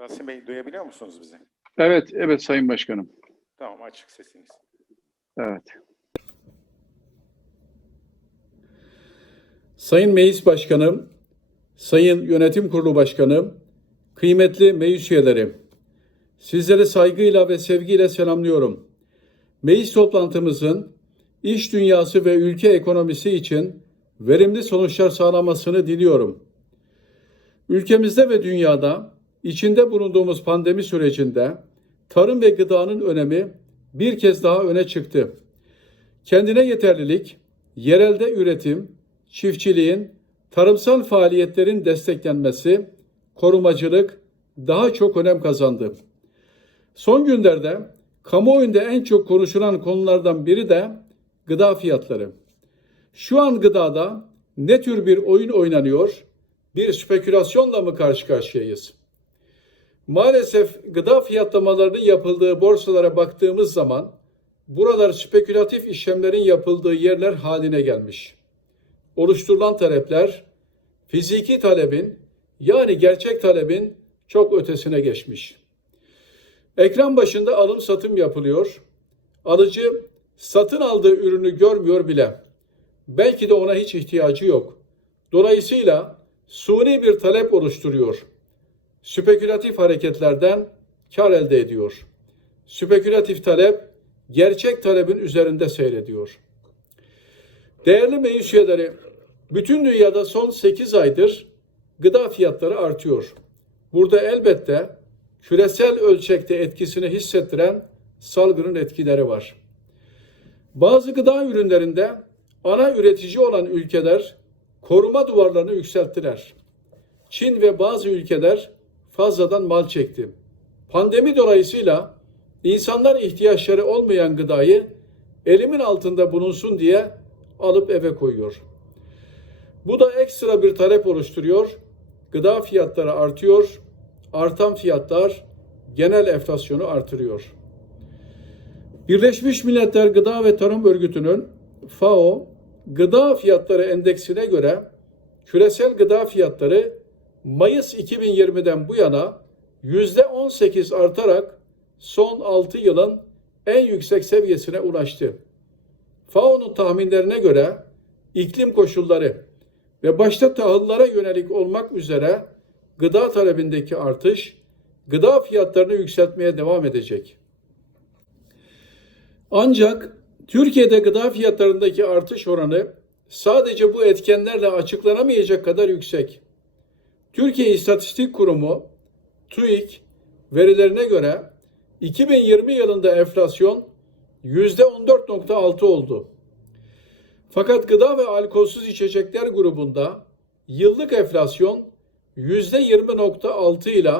Rasim Bey duyabiliyor musunuz bizi? Evet, evet Sayın Başkanım. Tamam açık sesiniz. Evet. Sayın Meclis Başkanım, Sayın Yönetim Kurulu Başkanım, kıymetli meclis üyeleri, sizleri saygıyla ve sevgiyle selamlıyorum. Meclis toplantımızın iş dünyası ve ülke ekonomisi için verimli sonuçlar sağlamasını diliyorum. Ülkemizde ve dünyada içinde bulunduğumuz pandemi sürecinde tarım ve gıdanın önemi bir kez daha öne çıktı. Kendine yeterlilik, yerelde üretim, çiftçiliğin, tarımsal faaliyetlerin desteklenmesi, korumacılık daha çok önem kazandı. Son günlerde kamuoyunda en çok konuşulan konulardan biri de gıda fiyatları. Şu an gıdada ne tür bir oyun oynanıyor? Bir spekülasyonla mı karşı karşıyayız? Maalesef gıda fiyatlamalarının yapıldığı borsalara baktığımız zaman buralar spekülatif işlemlerin yapıldığı yerler haline gelmiş. Oluşturulan talepler fiziki talebin yani gerçek talebin çok ötesine geçmiş. Ekran başında alım satım yapılıyor. Alıcı satın aldığı ürünü görmüyor bile. Belki de ona hiç ihtiyacı yok. Dolayısıyla suni bir talep oluşturuyor. Spekülatif hareketlerden kar elde ediyor. Spekülatif talep gerçek talebin üzerinde seyrediyor. Değerli meclis üyeleri, bütün dünyada son 8 aydır gıda fiyatları artıyor. Burada elbette küresel ölçekte etkisini hissettiren salgının etkileri var. Bazı gıda ürünlerinde ana üretici olan ülkeler koruma duvarlarını yükselttiler. Çin ve bazı ülkeler fazladan mal çekti. Pandemi dolayısıyla insanlar ihtiyaçları olmayan gıdayı elimin altında bulunsun diye alıp eve koyuyor. Bu da ekstra bir talep oluşturuyor. Gıda fiyatları artıyor. Artan fiyatlar genel enflasyonu artırıyor. Birleşmiş Milletler Gıda ve Tarım Örgütü'nün FAO gıda fiyatları endeksine göre küresel gıda fiyatları Mayıs 2020'den bu yana %18 artarak son 6 yılın en yüksek seviyesine ulaştı. FAO'nun tahminlerine göre iklim koşulları ve başta tahıllara yönelik olmak üzere gıda talebindeki artış gıda fiyatlarını yükseltmeye devam edecek. Ancak Türkiye'de gıda fiyatlarındaki artış oranı sadece bu etkenlerle açıklanamayacak kadar yüksek. Türkiye İstatistik Kurumu TÜİK verilerine göre 2020 yılında enflasyon %14.6 oldu. Fakat gıda ve alkolsüz içecekler grubunda yıllık enflasyon %20.6 ile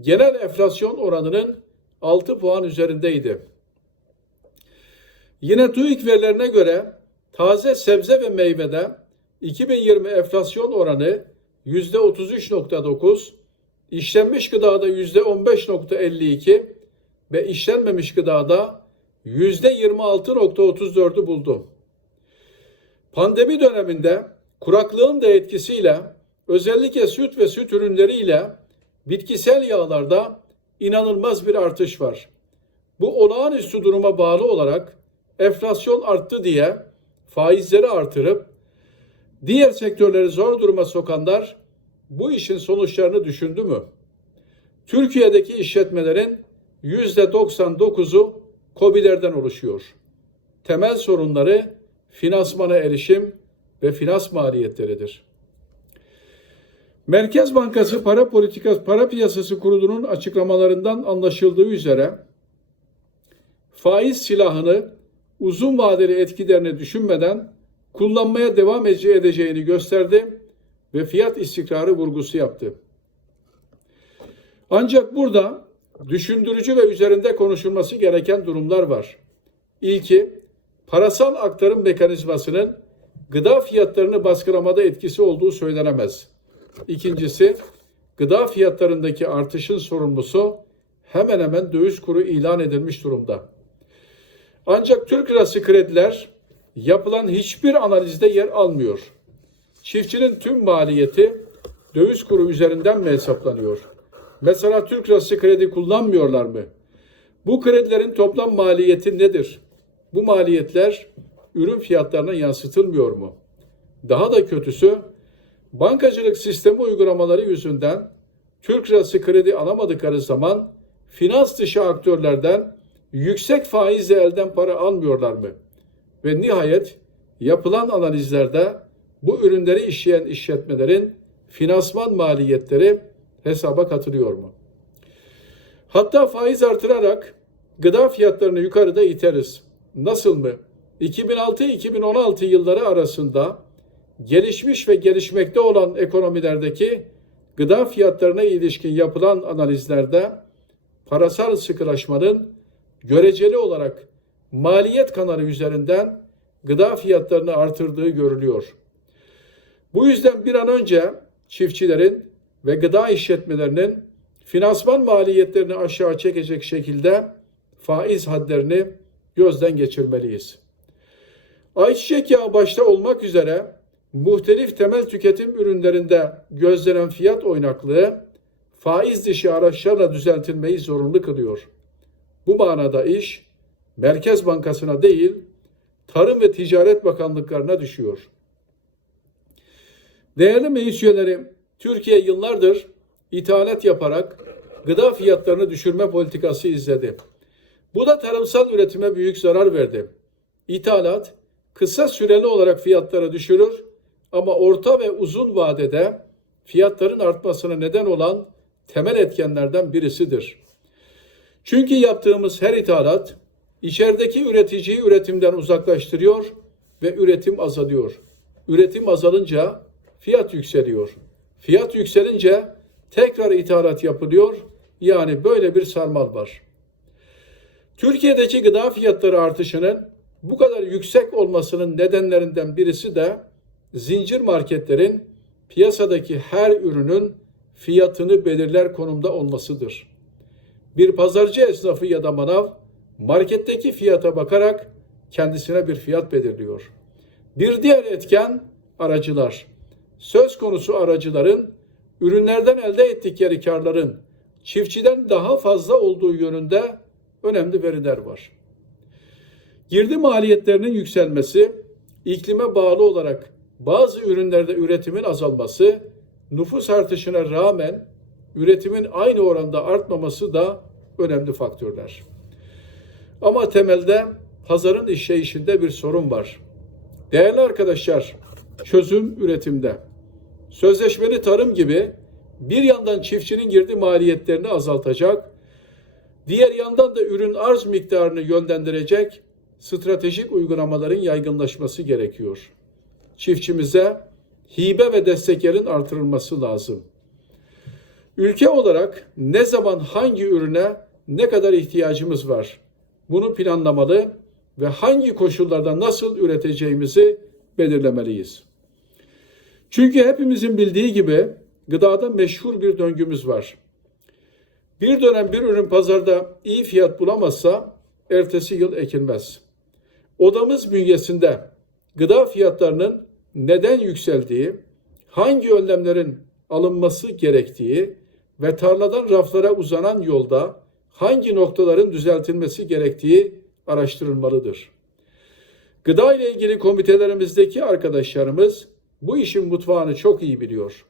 genel enflasyon oranının 6 puan üzerindeydi. Yine TÜİK verilerine göre taze sebze ve meyvede 2020 enflasyon oranı %33.9, işlenmiş gıdada %15.52 ve işlenmemiş gıdada %26.34'ü buldu. Pandemi döneminde kuraklığın da etkisiyle özellikle süt ve süt ürünleriyle bitkisel yağlarda inanılmaz bir artış var. Bu olağanüstü duruma bağlı olarak enflasyon arttı diye faizleri artırıp diğer sektörleri zor duruma sokanlar bu işin sonuçlarını düşündü mü? Türkiye'deki işletmelerin %99'u KOBİ'lerden oluşuyor. Temel sorunları finansmana erişim ve finans maliyetleridir. Merkez Bankası Para Politikası Para Piyasası Kurulu'nun açıklamalarından anlaşıldığı üzere faiz silahını uzun vadeli etkilerini düşünmeden kullanmaya devam edeceğini gösterdi ve fiyat istikrarı vurgusu yaptı. Ancak burada düşündürücü ve üzerinde konuşulması gereken durumlar var. İlki, parasal aktarım mekanizmasının gıda fiyatlarını baskılamada etkisi olduğu söylenemez. İkincisi, gıda fiyatlarındaki artışın sorumlusu hemen hemen döviz kuru ilan edilmiş durumda. Ancak Türk lirası krediler yapılan hiçbir analizde yer almıyor. Çiftçinin tüm maliyeti döviz kuru üzerinden mi hesaplanıyor? Mesela Türk lirası kredi kullanmıyorlar mı? Bu kredilerin toplam maliyeti nedir? Bu maliyetler ürün fiyatlarına yansıtılmıyor mu? Daha da kötüsü bankacılık sistemi uygulamaları yüzünden Türk lirası kredi alamadıkları zaman finans dışı aktörlerden yüksek faizle elden para almıyorlar mı? Ve nihayet yapılan analizlerde bu ürünleri işleyen işletmelerin finansman maliyetleri hesaba katılıyor mu? Hatta faiz artırarak gıda fiyatlarını yukarıda iteriz. Nasıl mı? 2006-2016 yılları arasında gelişmiş ve gelişmekte olan ekonomilerdeki gıda fiyatlarına ilişkin yapılan analizlerde parasal sıkılaşmanın göreceli olarak maliyet kanalı üzerinden gıda fiyatlarını artırdığı görülüyor. Bu yüzden bir an önce çiftçilerin ve gıda işletmelerinin finansman maliyetlerini aşağı çekecek şekilde faiz hadlerini gözden geçirmeliyiz. Ayçiçek yağı başta olmak üzere muhtelif temel tüketim ürünlerinde gözlenen fiyat oynaklığı faiz dışı araçlarla düzeltilmeyi zorunlu kılıyor. Bu manada iş Merkez Bankası'na değil, Tarım ve Ticaret Bakanlıklarına düşüyor. Değerli meclis üyeleri, Türkiye yıllardır ithalat yaparak gıda fiyatlarını düşürme politikası izledi. Bu da tarımsal üretime büyük zarar verdi. İthalat kısa süreli olarak fiyatları düşürür ama orta ve uzun vadede fiyatların artmasına neden olan temel etkenlerden birisidir. Çünkü yaptığımız her ithalat içerideki üreticiyi üretimden uzaklaştırıyor ve üretim azalıyor. Üretim azalınca fiyat yükseliyor. Fiyat yükselince tekrar ithalat yapılıyor. Yani böyle bir sarmal var. Türkiye'deki gıda fiyatları artışının bu kadar yüksek olmasının nedenlerinden birisi de zincir marketlerin piyasadaki her ürünün fiyatını belirler konumda olmasıdır. Bir pazarcı esnafı ya da manav marketteki fiyata bakarak kendisine bir fiyat belirliyor. Bir diğer etken aracılar. Söz konusu aracıların ürünlerden elde ettikleri karların çiftçiden daha fazla olduğu yönünde önemli veriler var. Girdi maliyetlerinin yükselmesi, iklime bağlı olarak bazı ürünlerde üretimin azalması, nüfus artışına rağmen üretimin aynı oranda artmaması da önemli faktörler. Ama temelde pazarın işleyişinde bir sorun var. Değerli arkadaşlar, çözüm üretimde. Sözleşmeli tarım gibi bir yandan çiftçinin girdi maliyetlerini azaltacak, diğer yandan da ürün arz miktarını yönlendirecek stratejik uygulamaların yaygınlaşması gerekiyor. Çiftçimize hibe ve desteklerin artırılması lazım. Ülke olarak ne zaman hangi ürüne ne kadar ihtiyacımız var? Bunu planlamalı ve hangi koşullarda nasıl üreteceğimizi belirlemeliyiz. Çünkü hepimizin bildiği gibi gıdada meşhur bir döngümüz var. Bir dönem bir ürün pazarda iyi fiyat bulamazsa ertesi yıl ekilmez. Odamız bünyesinde gıda fiyatlarının neden yükseldiği, hangi önlemlerin alınması gerektiği ve tarladan raflara uzanan yolda hangi noktaların düzeltilmesi gerektiği araştırılmalıdır. Gıda ile ilgili komitelerimizdeki arkadaşlarımız bu işin mutfağını çok iyi biliyor.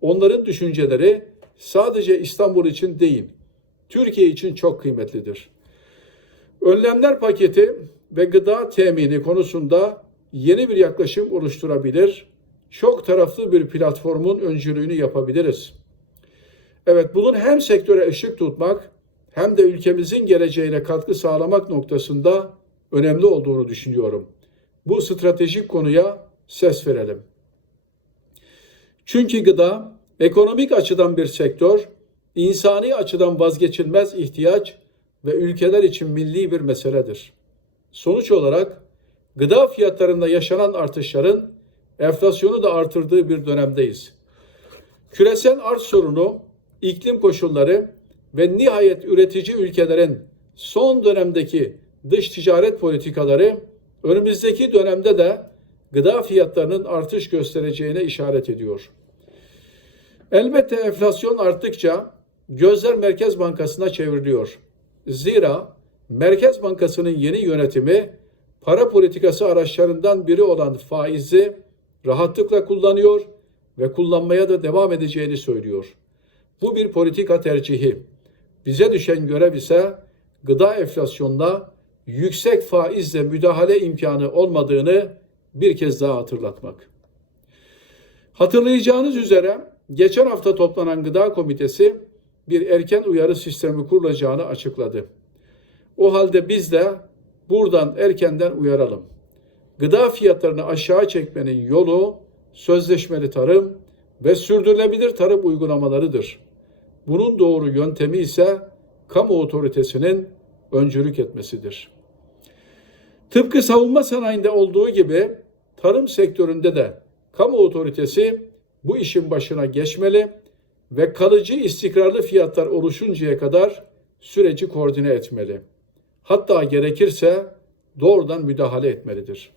Onların düşünceleri sadece İstanbul için değil, Türkiye için çok kıymetlidir. Önlemler paketi ve gıda temini konusunda yeni bir yaklaşım oluşturabilir, çok taraflı bir platformun öncülüğünü yapabiliriz. Evet, bunun hem sektöre ışık tutmak hem de ülkemizin geleceğine katkı sağlamak noktasında önemli olduğunu düşünüyorum. Bu stratejik konuya ses verelim. Çünkü gıda ekonomik açıdan bir sektör, insani açıdan vazgeçilmez ihtiyaç ve ülkeler için milli bir meseledir. Sonuç olarak gıda fiyatlarında yaşanan artışların enflasyonu da artırdığı bir dönemdeyiz. Küresel arz sorunu, iklim koşulları ve nihayet üretici ülkelerin son dönemdeki dış ticaret politikaları önümüzdeki dönemde de gıda fiyatlarının artış göstereceğine işaret ediyor. Elbette enflasyon arttıkça gözler Merkez Bankası'na çevriliyor. Zira Merkez Bankası'nın yeni yönetimi para politikası araçlarından biri olan faizi rahatlıkla kullanıyor ve kullanmaya da devam edeceğini söylüyor. Bu bir politika tercihi. Bize düşen görev ise gıda enflasyonuna yüksek faizle müdahale imkanı olmadığını bir kez daha hatırlatmak. Hatırlayacağınız üzere geçen hafta toplanan Gıda Komitesi bir erken uyarı sistemi kurulacağını açıkladı. O halde biz de buradan erkenden uyaralım. Gıda fiyatlarını aşağı çekmenin yolu sözleşmeli tarım ve sürdürülebilir tarım uygulamalarıdır. Bunun doğru yöntemi ise kamu otoritesinin öncülük etmesidir. Tıpkı savunma sanayinde olduğu gibi tarım sektöründe de kamu otoritesi bu işin başına geçmeli ve kalıcı istikrarlı fiyatlar oluşuncaya kadar süreci koordine etmeli. Hatta gerekirse doğrudan müdahale etmelidir.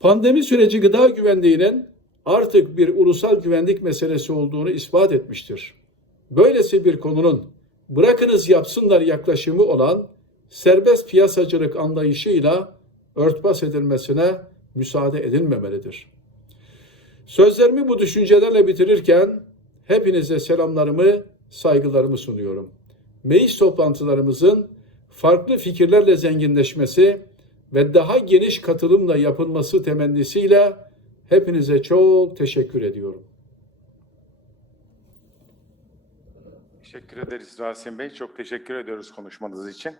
Pandemi süreci gıda güvenliğinin artık bir ulusal güvenlik meselesi olduğunu ispat etmiştir. Böylesi bir konunun bırakınız yapsınlar yaklaşımı olan serbest piyasacılık anlayışıyla örtbas edilmesine müsaade edilmemelidir. Sözlerimi bu düşüncelerle bitirirken hepinize selamlarımı, saygılarımı sunuyorum. Meclis toplantılarımızın farklı fikirlerle zenginleşmesi ve daha geniş katılımla yapılması temennisiyle hepinize çok teşekkür ediyorum. Teşekkür ederiz Rasim Bey. Çok teşekkür ediyoruz konuşmanız için.